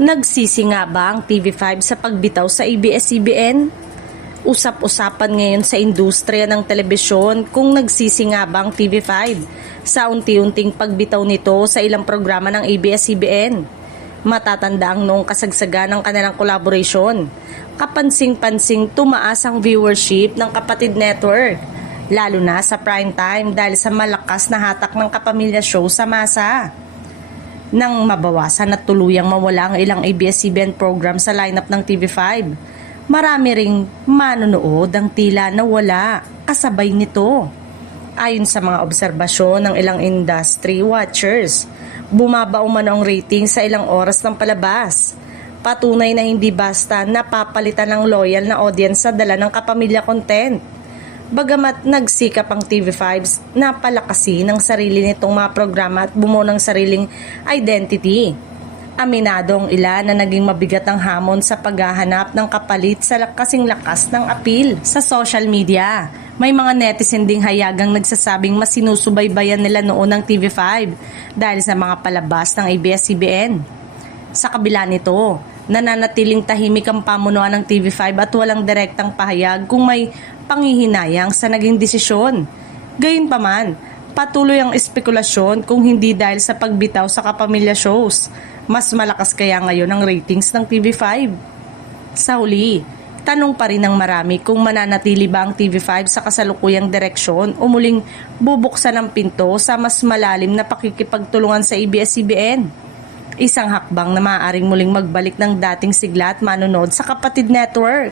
Nagsisi nga ba ang TV5 sa pagbitaw sa ABS-CBN? Usap-usapan ngayon sa industriya ng telebisyon kung nagsisi nga ba ang TV5 sa unti-unting pagbitaw nito sa ilang programa ng ABS-CBN. Matatanda ang noong kasagsagan ng kanilang collaboration. Kapansing-pansing tumaas ang viewership ng kapatid network, lalo na sa prime time dahil sa malakas na hatak ng kapamilya show sa masa. Nang mabawasan at tuluyang mawala ang ilang ABS-CBN program sa lineup ng TV5, marami ring manonood ang tila nawala kasabay nito. Ayon sa mga obserbasyon ng ilang industry watchers, bumaba umano ang rating sa ilang oras ng palabas. Patunay na hindi basta napapalitan ng loyal na audience sa dala ng kapamilya content. Bagamat nagsikap ang TV5 na palakasin ang sarili nitong mga programa at bumuo ng sariling identity. Aminado ang ilan na naging mabigat ang hamon sa paghahanap ng kapalit sa kasing lakas ng appeal sa social media. May mga netizen ding hayagang nagsasabing mas sinusubaybayan nila noon ng TV5 dahil sa mga palabas ng ABS-CBN. Sa kabila nito, nananatiling tahimik ang pamunuan ng TV5 at walang direktang pahayag kung may panghihinayang sa naging desisyon. Gayunpaman, patuloy ang espekulasyon kung hindi dahil sa pagbitaw sa kapamilya shows. Mas malakas kaya ngayon ang ratings ng TV5? Sa huli, tanong pa rin ng marami kung mananatili ba ang TV5 sa kasalukuyang direksyon o muling bubuksan ang pinto sa mas malalim na pakikipagtulungan sa ABS-CBN. Isang hakbang na maaaring muling magbalik ng dating sigla at manonood sa kapatid network.